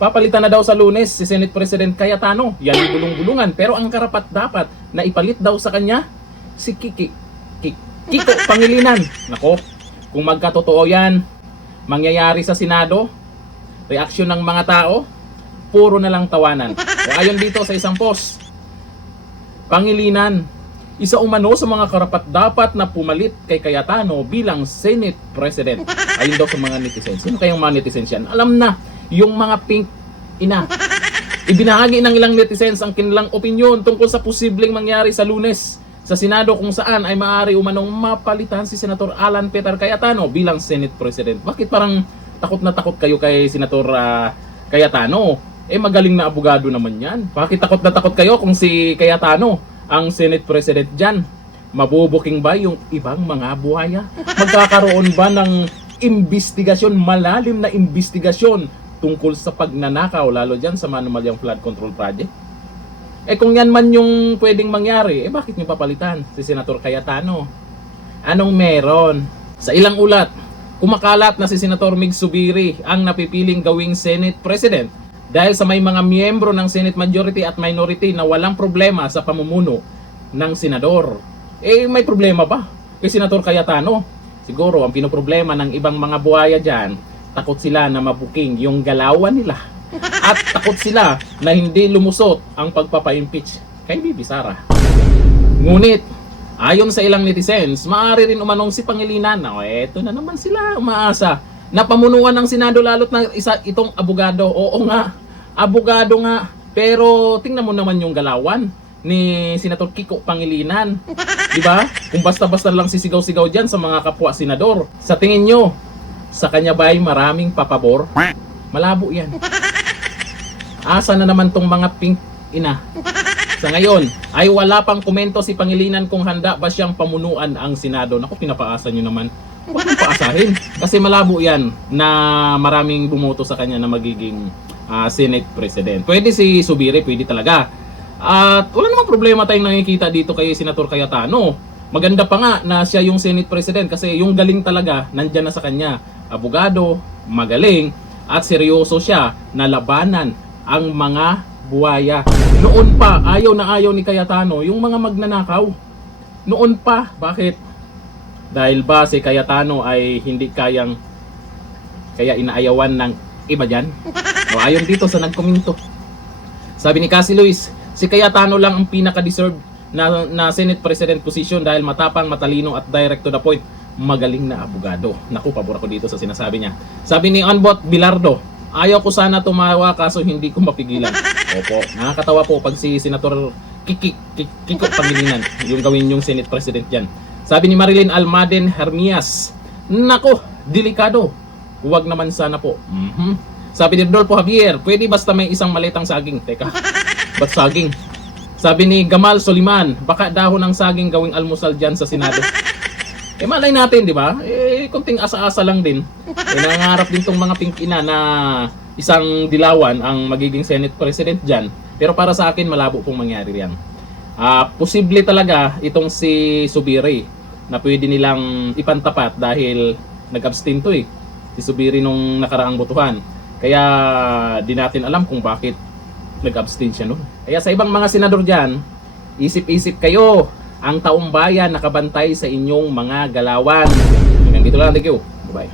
Papalitan na daw sa Lunes si Senate President Cayetano. Yan yung bulong-bulungan. Pero ang karapat-dapat na ipalit daw sa kanya si Kiko Pangilinan. Nako, kung magkatotoo yan, mangyayari sa Senado, reaksyon ng mga tao, puro na lang tawanan. O ayon dito sa isang post, Pangilinan, isa umano sa mga karapat-dapat na pumalit kay Cayetano bilang Senate President. Ayon daw sa mga netizens. Sino kayong mga netizens yan? Alam na, yung mga pink ina. Ibinahagi ng ilang netizens ang kanilang opinyon tungkol sa posibleng mangyari sa Lunes sa Senado kung saan ay maaari umanong mapalitan si Senator Alan Peter Cayetano bilang Senate President. Bakit parang takot na takot kayo kay Senator Cayetano? Magaling na abogado naman yan. Bakit takot na takot kayo kung si Cayetano ang Senate President dyan? Mabubuking ba yung ibang mga buhaya? Magkakaroon ba ng investigasyon, malalim na investigasyon tungkol sa pagnanakaw, lalo dyan sa manumalyang flood control project? Kung yan man yung pwedeng mangyari, bakit nyo papalitan si Senator Cayetano? Anong meron? Sa ilang ulat, kumakalat na si Senator Mig Zubiri ang napipiling gawing Senate President dahil sa may mga miyembro ng Senate Majority at Minority na walang problema sa pamumuno ng senador. May problema ba kay Senator Cayetano? Siguro ang pinoproblema ng ibang mga buhaya dyan, takot sila na mabuking yung galawan nila. At takot sila na hindi lumusot ang pagpapa-impeach kay Bibi Sara. Ngunit, ayon sa ilang netizens, maaari rin umanong si Pangilinan. Eto na naman sila umaasa na pamunuan ng Senado lalo't na isa itong abogado. Oo nga, abogado nga. Pero tingnan mo naman yung galawan ni Senator Kiko Pangilinan. Diba? Kung basta-basta lang sisigaw-sigaw dyan sa mga kapwa senador. Sa tingin nyo, sa kanya ba ay maraming papabor? Malabo yan. Asa na naman tong mga pink ina. Sa ngayon, ay wala pang komento si Pangilinan kung handa ba siyang pamunuan ang Senado. Naku, pinapaasa nyo naman. Huwag mong paasahin. Kasi malabo yan na maraming bumoto sa kanya na magiging Senate President. Pwede si Zubiri, pwede talaga. At wala namang problema tayong nakikita dito kay Senator Cayetano. Maganda pa nga na siya yung Senate President kasi yung galing talaga nandyan na sa kanya. Abogado, magaling, at seryoso siya na labanan ang mga buhaya. Noon pa, ayaw na ayaw ni Cayetano yung mga magnanakaw. Noon pa, bakit? Dahil ba si Cayetano ay hindi kaya inaayawan ng iba dyan? O ayon dito sa nagkomento. Sabi ni Cassie Luis, si Cayetano lang ang pinaka-deserve na Senate President position dahil matapang, matalino at direct to the point. Magaling na abogado. Naku, pabor ako dito sa sinasabi niya. Sabi ni Onbot Bilardo, ayaw ko sana tumawa kaso hindi ko mapigilan. Opo, nakakatawa po pag si Senator Kiko Pangilinan yung gawin yung Senate President dyan. Sabi ni Marilyn Almaden Hermias, naku, delikado. Huwag naman sana po. Sabi ni Rodolfo Javier, pwede basta may isang malitang saging. Teka, ba't saging? Sabi ni Gamal Soliman, baka dahon ng saging gawing almusal dyan sa Senado. Malay natin, di ba? Konting asa-asa lang din. Nangangarap din tong mga pink ina na isang dilawan ang magiging Senate President dyan. Pero para sa akin, malabo pong mangyari yan. Posible talaga itong si Zubiri na pwede nilang ipantapat dahil nag-abstain to si Zubiri nung nakaraang botohan. Kaya di natin alam kung bakit nag-abstain siya noon. Kaya sa ibang mga senador dyan, isip-isip kayo. Ang taong bayan nakabantay sa inyong mga galawan. Hanggang dito lang. Thank you. Bye-bye.